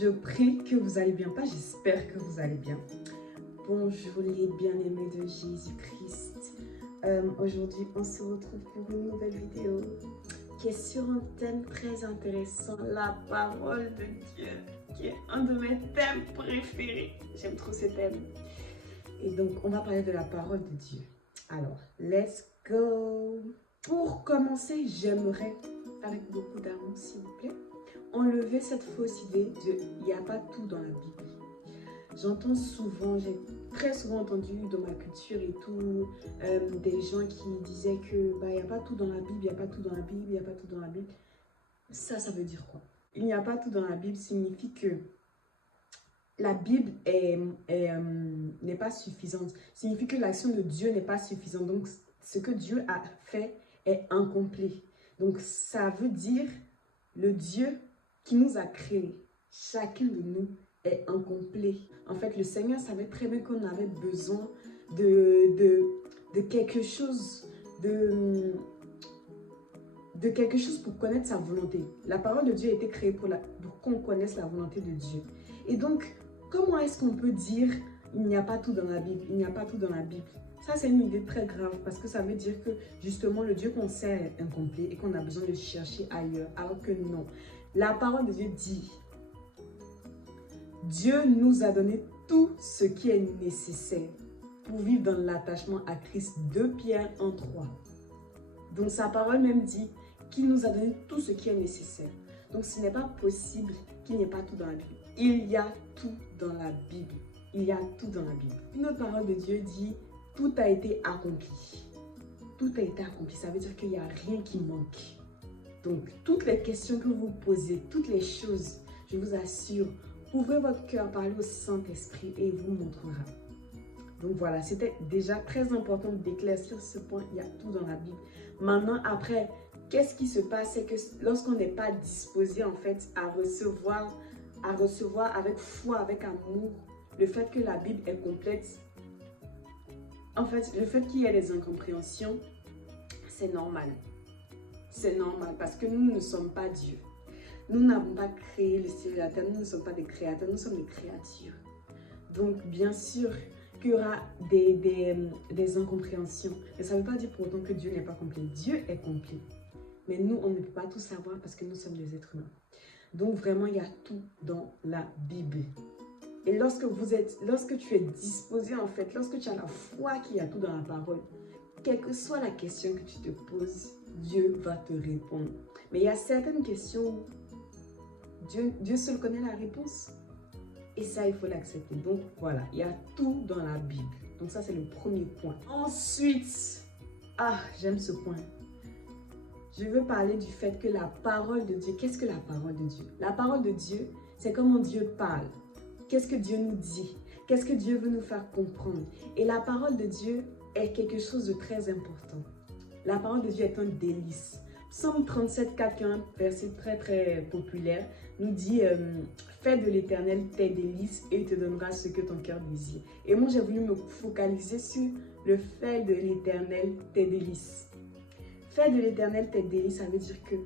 Je prie que vous allez bien, pas j'espère que vous allez bien. Bonjour les bien-aimés de Jésus-Christ. Aujourd'hui, on se retrouve pour une nouvelle vidéo qui est sur un thème très intéressant, la parole de Dieu, qui est un de mes thèmes préférés. J'aime trop ce thème. Et donc, on va parler de la parole de Dieu. Alors, let's go! Pour commencer, j'aimerais, avec beaucoup d'amour, s'il vous plaît, enlever cette fausse idée de « il n'y a pas tout dans la Bible ». J'entends souvent, j'ai très souvent entendu dans ma culture et tout, des gens qui disaient que il n'y a pas tout dans la Bible, il n'y a pas tout dans la Bible, il n'y a pas tout dans la Bible. Ça veut dire quoi? Il n'y a pas tout dans la Bible signifie que la Bible n'est pas suffisante. Signifie que l'action de Dieu n'est pas suffisante. Donc, ce que Dieu a fait est incomplet. Donc, ça veut dire le Dieu qui nous a créés, chacun de nous, est incomplet. En fait, le Seigneur savait très bien qu'on avait besoin de quelque chose, de quelque chose pour connaître sa volonté. La parole de Dieu a été créée pour qu'on connaisse la volonté de Dieu. Et donc, comment est-ce qu'on peut dire il n'y a pas tout dans la Bible, il n'y a pas tout dans la Bible? Ça, c'est une idée très grave parce que ça veut dire que justement le Dieu qu'on sait est incomplet et qu'on a besoin de chercher ailleurs, alors que non. La parole de Dieu dit, Dieu nous a donné tout ce qui est nécessaire pour vivre dans l'attachement à Christ. 2 Pierre 1:3. Donc sa parole même dit qu'il nous a donné tout ce qui est nécessaire. Donc ce n'est pas possible qu'il n'y ait pas tout dans la Bible. Il y a tout dans la Bible. Il y a tout dans la Bible. Une autre parole de Dieu dit tout a été accompli. Tout a été accompli. Ça veut dire qu'il n'y a rien qui manque. Donc toutes les questions que vous posez, toutes les choses, je vous assure, ouvrez votre cœur, parlez au Saint-Esprit et il vous montrera. Donc voilà, c'était déjà très important d'éclaircir ce point. Il y a tout dans la Bible. Maintenant, après, qu'est-ce qui se passe? C'est que lorsqu'on n'est pas disposé en fait à recevoir avec foi, avec amour, le fait que la Bible est complète, en fait, le fait qu'il y ait des incompréhensions, c'est normal. C'est normal parce que nous ne sommes pas Dieu. Nous n'avons pas créé le ciel et la terre, nous ne sommes pas des créateurs, nous sommes des créatures. Donc, bien sûr qu'il y aura des incompréhensions. Mais ça ne veut pas dire pour autant que Dieu n'est pas complet. Dieu est complet. Mais nous, on ne peut pas tout savoir parce que nous sommes des êtres humains. Donc, vraiment, il y a tout dans la Bible. Et lorsque tu es disposé, en fait, lorsque tu as la foi qu'il y a tout dans la parole, quelle que soit la question que tu te poses, Dieu va te répondre. Mais il y a certaines questions où Dieu seul connaît la réponse. Et ça, il faut l'accepter. Donc, voilà, il y a tout dans la Bible. Donc, ça, c'est le premier point. Ensuite, j'aime ce point. Je veux parler du fait que la parole de Dieu, qu'est-ce que la parole de Dieu? La parole de Dieu, c'est comment Dieu parle. Qu'est-ce que Dieu nous dit? Qu'est-ce que Dieu veut nous faire comprendre? Et la parole de Dieu est quelque chose de très important. La parole de Dieu est un délice. Psaume 37, 4, un verset très très populaire, nous dit fais de l'Éternel tes délices et il te donnera ce que ton cœur désire. Et moi j'ai voulu me focaliser sur le fait de l'Éternel tes délices. Fais de l'Éternel tes délices, ça veut dire que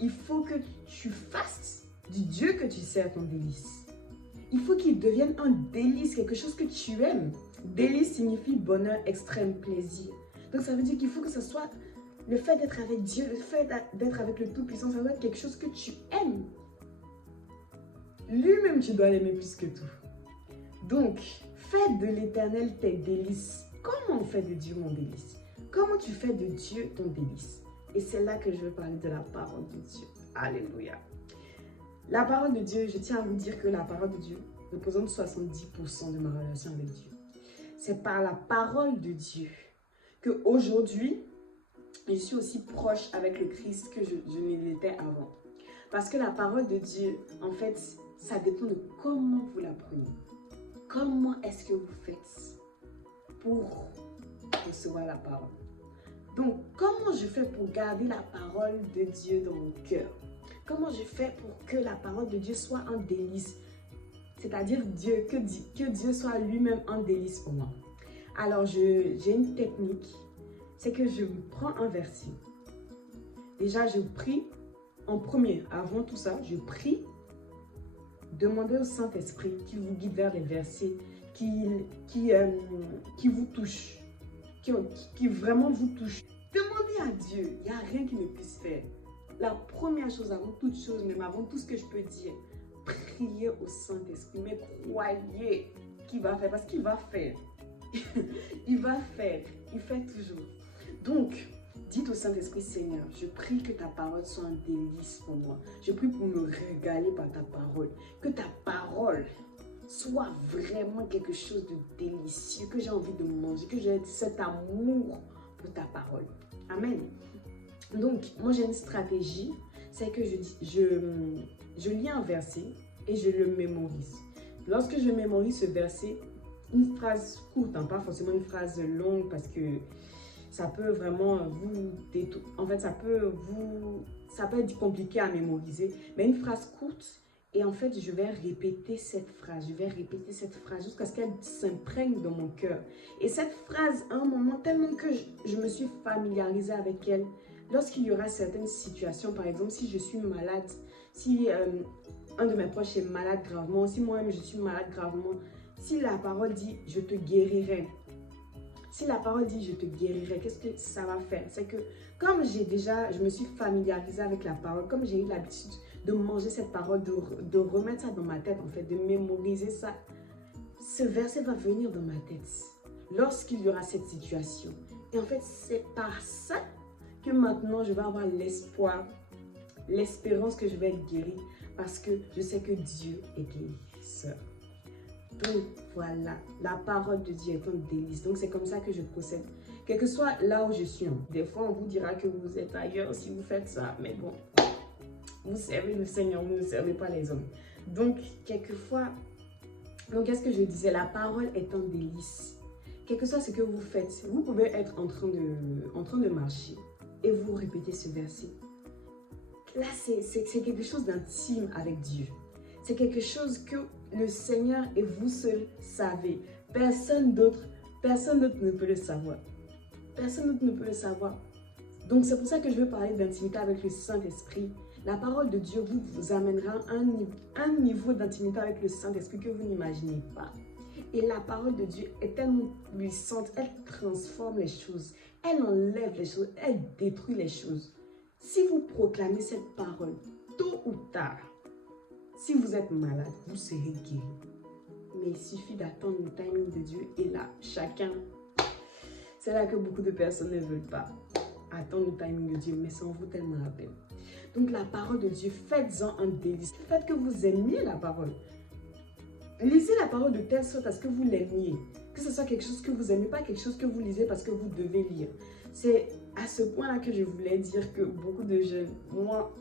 il faut que tu fasses du Dieu que tu sers ton délice. Il faut qu'il devienne un délice, quelque chose que tu aimes. Délice signifie bonheur, extrême, plaisir. Donc ça veut dire qu'il faut que ce soit le fait d'être avec Dieu, le fait d'être avec le Tout-Puissant, ça doit être quelque chose que tu aimes. Lui-même, tu dois l'aimer plus que tout. Donc, fais de l'Éternel tes délices. Comment on fait de Dieu mon délice? Comment tu fais de Dieu ton délice? Et c'est là que je veux parler de la parole de Dieu. Alléluia. La parole de Dieu, je tiens à vous dire que la parole de Dieu représente 70% de ma relation avec Dieu. C'est par la parole de Dieu qu'aujourd'hui, je suis aussi proche avec le Christ que je ne l'étais avant. Parce que la parole de Dieu, en fait, ça dépend de comment vous la prenez. Comment est-ce que vous faites pour recevoir la parole? Donc, comment je fais pour garder la parole de Dieu dans mon cœur? Comment je fais pour que la parole de Dieu soit un délice? C'est-à-dire que Dieu soit lui-même un délice pour moi. Alors, j'ai une technique. C'est que je prends un verset. Déjà, je prie en premier. Avant tout ça, je prie Demandez au Saint-Esprit qu'il vous guide vers des versets qui vous touchent, qui vraiment vous touchent. Demandez à Dieu, il n'y a rien qu'il ne puisse faire. La première chose, avant toute chose, même avant tout ce que je peux dire, priez au Saint-Esprit, mais croyez qu'il va faire, parce qu'il va faire. Il va faire, il fait toujours. Donc, dites au Saint-Esprit, Seigneur, je prie que ta parole soit un délice pour moi. Je prie pour me régaler par ta parole. Que ta parole soit vraiment quelque chose de délicieux, que j'ai envie de manger, que j'ai cet amour pour ta parole. Amen. Donc, moi j'ai une stratégie, c'est que je lis un verset et je le mémorise. Lorsque je mémorise ce verset, une phrase courte, hein, pas forcément une phrase longue, parce que ça peut vraiment vous détourner. En fait, ça peut être compliqué à mémoriser, mais une phrase courte. Et en fait, je vais répéter cette phrase. Je vais répéter cette phrase jusqu'à ce qu'elle s'imprègne dans mon cœur. Et cette phrase, à un moment, tellement que je me suis familiarisée avec elle, lorsqu'il y aura certaines situations, par exemple, si je suis malade, si un de mes proches est malade gravement, si moi-même je suis malade gravement, si la parole dit « je te guérirai », si la parole dit « je te guérirai », qu'est-ce que ça va faire? C'est que comme je me suis familiarisée avec la parole, comme j'ai eu l'habitude de manger cette parole, de remettre ça dans ma tête, en fait, de mémoriser ça, ce verset va venir dans ma tête lorsqu'il y aura cette situation. Et en fait, c'est par ça que maintenant, je vais avoir l'espoir, l'espérance que je vais être guérie, parce que je sais que Dieu est guérisseur. Donc voilà, la parole de Dieu est un délice. Donc c'est comme ça que je procède. Quel que soit là où je suis. Des fois, on vous dira que vous êtes ailleurs si vous faites ça. Mais bon, vous servez le Seigneur, vous ne servez pas les hommes. Donc, quelquefois, qu'est-ce que je disais? La parole est un délice. Quel que soit ce que vous faites, vous pouvez être en train de marcher et vous répétez ce verset. Là, c'est quelque chose d'intime avec Dieu. C'est quelque chose que le Seigneur et vous seuls savez. Personne d'autre ne peut le savoir. Personne d'autre ne peut le savoir. Donc, c'est pour ça que je veux parler d'intimité avec le Saint-Esprit. La parole de Dieu vous amènera à un niveau d'intimité avec le Saint-Esprit que vous n'imaginez pas. Et la parole de Dieu est tellement puissante, elle transforme les choses, elle enlève les choses, elle détruit les choses. Si vous proclamez cette parole, tôt ou tard, si vous êtes malade, vous serez guéri. Mais il suffit d'attendre le timing de Dieu et là, c'est là que beaucoup de personnes ne veulent pas attendre le timing de Dieu, mais ça en vaut tellement la peine. Donc la parole de Dieu, faites-en un délice. Faites que vous aimiez la parole. Lisez la parole de telle sorte à ce que vous l'aimiez. Que ce soit quelque chose que vous aimez, pas quelque chose que vous lisez parce que vous devez lire. C'est à ce point-là que je voulais dire que beaucoup de jeunes, moi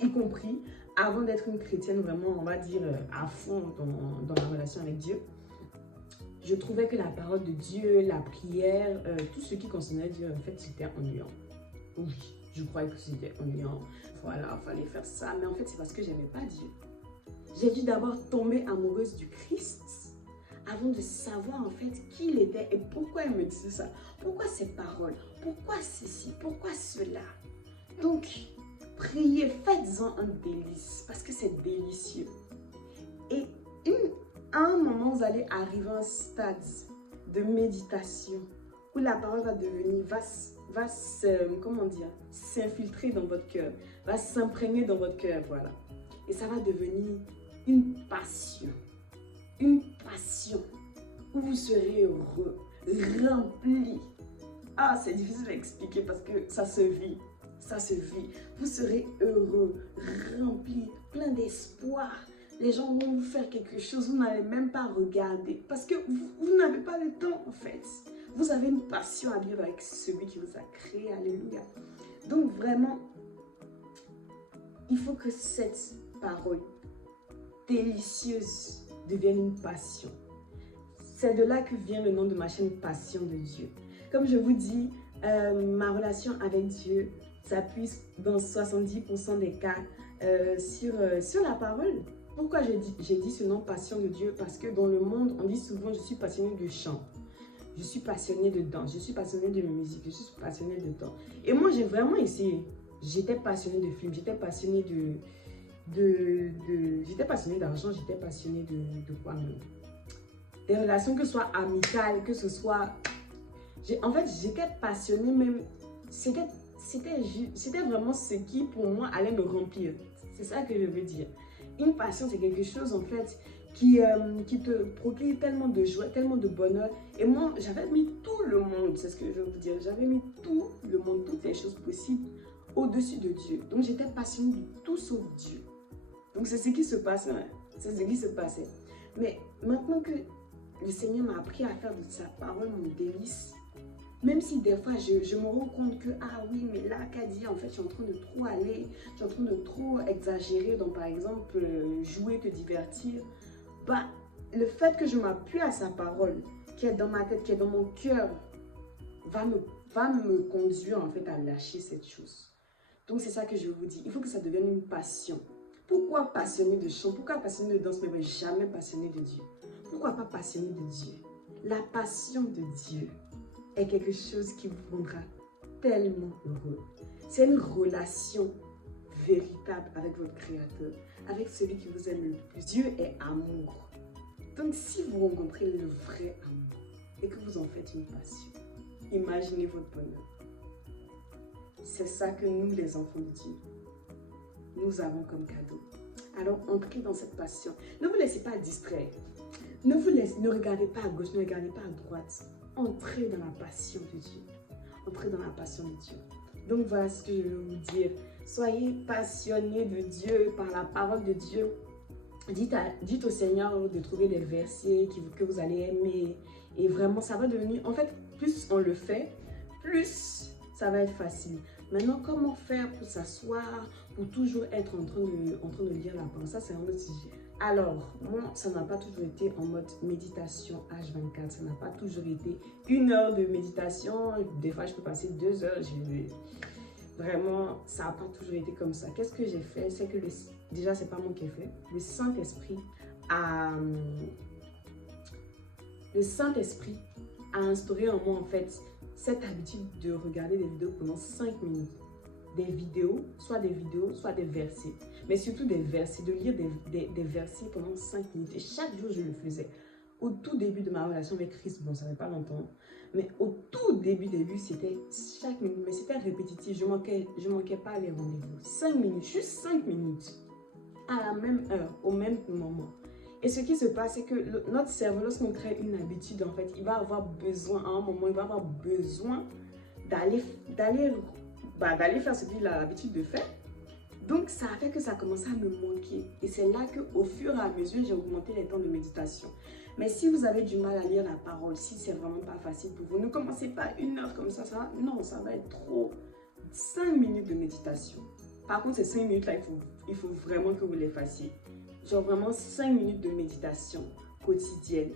y compris, avant d'être une chrétienne vraiment, on va dire, à fond dans la relation avec Dieu, je trouvais que la parole de Dieu, la prière, tout ce qui concernait Dieu, en fait, c'était ennuyant. Oui, je croyais que c'était ennuyant. Voilà, il fallait faire ça. Mais en fait, c'est parce que je n'aimais pas Dieu. J'ai dû d'abord tomber amoureuse du Christ avant de savoir en fait qui il était et pourquoi il me disait ça. Pourquoi ces paroles? Pourquoi ceci? Pourquoi cela? Donc, priez, faites-en un délice parce que c'est délicieux. Et à un moment, vous allez arriver à un stade de méditation où la parole va devenir, s'infiltrer dans votre cœur, va s'imprégner dans votre cœur, voilà. Et ça va devenir une passion où vous serez heureux, rempli. Ah, c'est difficile à expliquer parce que ça se vit. Vous serez heureux, rempli, plein d'espoir. Les gens vont vous faire quelque chose, vous n'allez même pas regarder parce que vous n'avez pas le temps en fait. Vous avez une passion à vivre avec celui qui vous a créé, alléluia. Donc vraiment, il faut que cette parole délicieuse devienne une passion. C'est de là que vient le nom de ma chaîne Passion de Dieu. Comme je vous dis, ma relation avec Dieu s'appuie dans 70% des cas sur la parole. Pourquoi j'ai dit ce nom Passion de Dieu? Parce que dans le monde, on dit souvent je suis passionnée de chant, je suis passionnée de danse, je suis passionnée de musique, je suis passionnée de temps. Et moi, j'ai vraiment essayé. J'étais passionnée de films, j'étais passionnée j'étais passionnée d'argent, j'étais passionnée de quoi même? Des relations, que ce soit amicales, que ce soit... En fait, j'étais passionnée même... C'était vraiment ce qui, pour moi, allait me remplir. C'est ça que je veux dire. Une passion, c'est quelque chose, en fait, qui te procure tellement de joie, tellement de bonheur. Et moi, j'avais mis tout le monde, c'est ce que je veux vous dire. J'avais mis tout le monde, toutes les choses possibles au-dessus de Dieu. Donc, j'étais passionnée de tout sauf Dieu. Donc, c'est ce qui se passait. Hein. C'est ce qui se passait. Mais maintenant que le Seigneur m'a appris à faire de sa parole mon délice, même si des fois je me rends compte que, ah oui, mais là, Kadi, en fait, je suis en train de trop aller, je suis en train de trop exagérer, donc par exemple, jouer, te divertir, bah, le fait que je m'appuie à sa parole, qui est dans ma tête, qui est dans mon cœur, va me conduire en fait à lâcher cette chose. Donc c'est ça que je vous dis, il faut que ça devienne une passion. Pourquoi passionné de chant? Pourquoi passionné de danse, mais jamais passionné de Dieu? Pourquoi pas passionné de Dieu? La passion de Dieu est quelque chose qui vous rendra tellement heureux. C'est une relation véritable avec votre Créateur, avec celui qui vous aime le plus. Dieu est amour. Donc si vous rencontrez le vrai amour et que vous en faites une passion, imaginez votre bonheur. C'est ça que nous, les enfants de Dieu, nous avons comme cadeau. Alors entrez dans cette passion. Ne vous laissez pas distraire. Ne regardez pas à gauche, ne regardez pas à droite. Entrez dans la passion de Dieu. Entrez dans la passion de Dieu. Donc voilà ce que je veux vous dire. Soyez passionnés de Dieu par la parole de Dieu. Dites au Seigneur de trouver des versets que vous allez aimer. Et vraiment, ça va devenir... En fait, plus on le fait, plus ça va être facile. Maintenant, comment faire pour s'asseoir, pour toujours être en train de lire la parole? Ça, c'est un autre sujet. Alors, moi, ça n'a pas toujours été en mode méditation H24. Ça n'a pas toujours été 1 heure de méditation. Des fois, je peux passer 2 heures. Vraiment, ça n'a pas toujours été comme ça. Qu'est-ce que j'ai fait? C'est que déjà, c'est pas moi qui ai fait. Le Saint-Esprit a instauré en moi, en fait, cette habitude de regarder des vidéos pendant 5 minutes. Des vidéos, soit des versets. Mais surtout des versets, de lire des versets pendant 5 minutes. Et chaque jour, je le faisais. Au tout début de ma relation avec Christ, bon, ça fait pas longtemps, mais au tout début, c'était chaque minute, mais c'était répétitif. Je manquais pas les rendez-vous. 5 minutes, juste 5 minutes, à la même heure, au même moment. Et ce qui se passe, c'est que notre cerveau, lorsqu'on crée une habitude, en fait, il va avoir besoin, à un moment, il va avoir besoin d'aller faire ce qu'il a l'habitude de faire. Donc, ça a fait que ça a commencé à me manquer. Et c'est là qu'au fur et à mesure, j'ai augmenté les temps de méditation. Mais si vous avez du mal à lire la parole, si c'est vraiment pas facile pour vous, ne commencez pas 1 heure comme ça. Non, ça va être trop. 5 minutes de méditation. Par contre, ces 5 minutes-là, il faut vraiment que vous les fassiez. Genre vraiment 5 minutes de méditation quotidienne.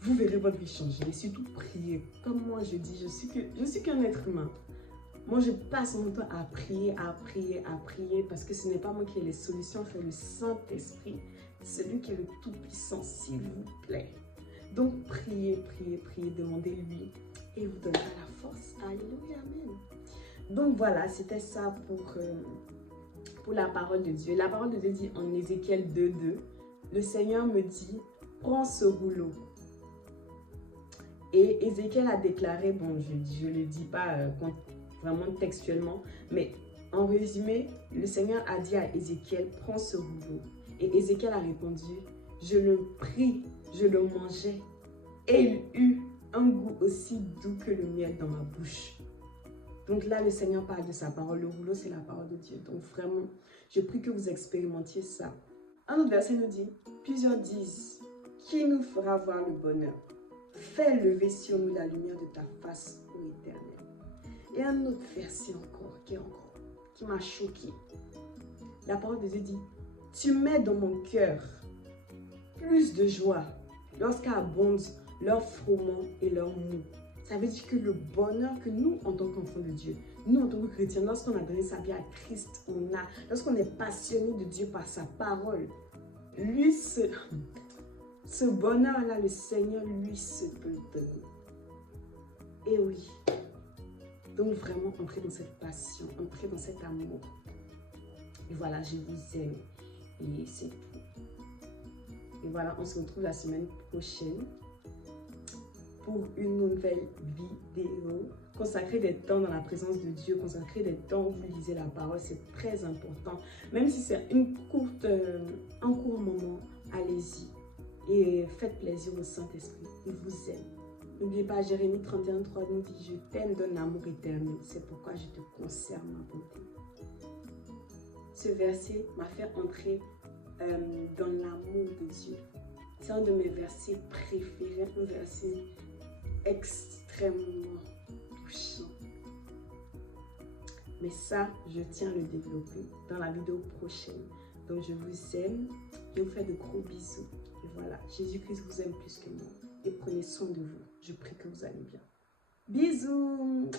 Vous verrez votre vie changer. Et surtout, prier. Comme moi, je dis, je suis qu'un être humain. Moi, je passe mon temps à prier, parce que ce n'est pas moi qui ai les solutions, c'est le Saint-Esprit, celui qui est le Tout-Puissant, s'il vous plaît. Donc, priez, demandez-lui et il vous donnera la force. Alléluia, amen. Donc, voilà, c'était ça pour la parole de Dieu. La parole de Dieu dit en Ézéchiel 2:2, le Seigneur me dit, prends ce rouleau. Et Ézéchiel a déclaré, bon, je ne le dis pas vraiment textuellement, mais en résumé, le Seigneur a dit à Ézéchiel, prends ce rouleau. Et Ézéchiel a répondu, je le pris, je le mangeai, et il eut un goût aussi doux que le miel dans ma bouche. Donc là, le Seigneur parle de sa parole. Le rouleau, c'est la parole de Dieu. Donc vraiment, je prie que vous expérimentiez ça. Un autre verset nous dit, plusieurs disent, qui nous fera voir le bonheur? Fais lever sur nous la lumière de ta face, ô Éternel. Et un autre verset encore, qui m'a choqué. La parole de Dieu dit, tu mets dans mon cœur plus de joie lorsqu'abondent leurs froment et leurs mou. Ça veut dire que le bonheur que nous, en tant qu'enfants de Dieu, nous, en tant que chrétiens, lorsqu'on a donné sa vie à Christ, lorsqu'on est passionné de Dieu par sa parole, lui, ce bonheur-là, le Seigneur, lui, se peut le donner. Et oui. Donc vraiment, entrez dans cette passion, entrez dans cet amour. Et voilà, je vous aime. Et c'est tout. Et voilà, on se retrouve la semaine prochaine pour une nouvelle vidéo. Consacrer des temps dans la présence de Dieu, consacrer des temps où vous lisez la parole, c'est très important. Même si c'est un court moment, allez-y et faites plaisir au Saint-Esprit. Il vous aime. N'oubliez pas, Jérémie 31:3 nous dit: je t'aime d'un amour éternel, c'est pourquoi je te conserve ma bonté. Ce verset m'a fait entrer dans l'amour de Dieu. C'est un de mes versets préférés, un verset extrêmement touchant. Mais ça, je tiens à le développer dans la vidéo prochaine. Donc, je vous aime. Je vous fais de gros bisous. Et voilà, Jésus-Christ vous aime plus que moi. Et prenez soin de vous. Je prie que vous allez bien. Bisous!